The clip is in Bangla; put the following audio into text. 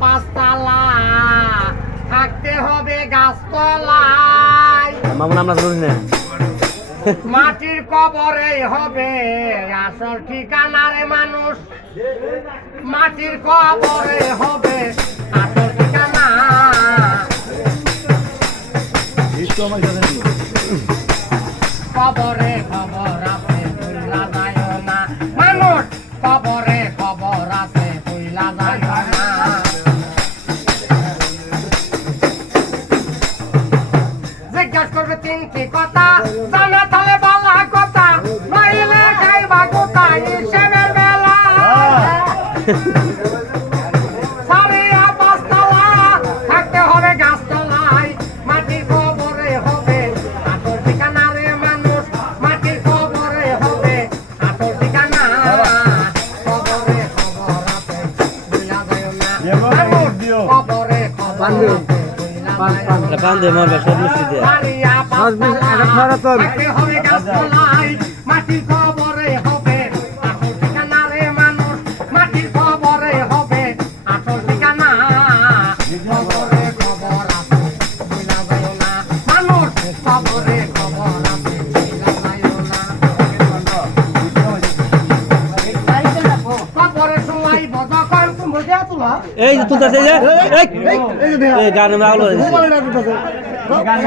পাঁচতলা থাকতে হবে গাছতলায়, মাটির কবরে হবে আসল ঠিকানা রে মানুষ, মাটির কবরে হবে আসল ঠিকানা। কবরে খবর আছে ভুলা যায় না মানুষ, কবরে খবর আছে ভুলা যায় না। জিজ্ঞাসা করবে তিনটি কথা, জানা তাহলে বালা কথা, নইলে খাইবা কোথায় হিসেবের বেলা। সারিয়া পাঁচতলা থাকতে হবে গাছতলায়, মাটির কবরে হবে আসল ঠিকানা রে মানুষ, মাটির কবরে হবে আসল ঠিকানা। কবরে খবর আছে ভুলা যায় না মানুষ, কবরে খবর আছে মাটির খবরে হবে আসল ঠিকানা রে মানুষ, মাটির খবরে হবে আসল ঠিকানা। খবরে খবর আছে ভুলা যায় না মানুষ, খবরে খবর আছে ভুলা যায় না। খবরে সময় বদকর তুমি দেয়া তোলা এই যে তুলতে এই গানে মাগলো গান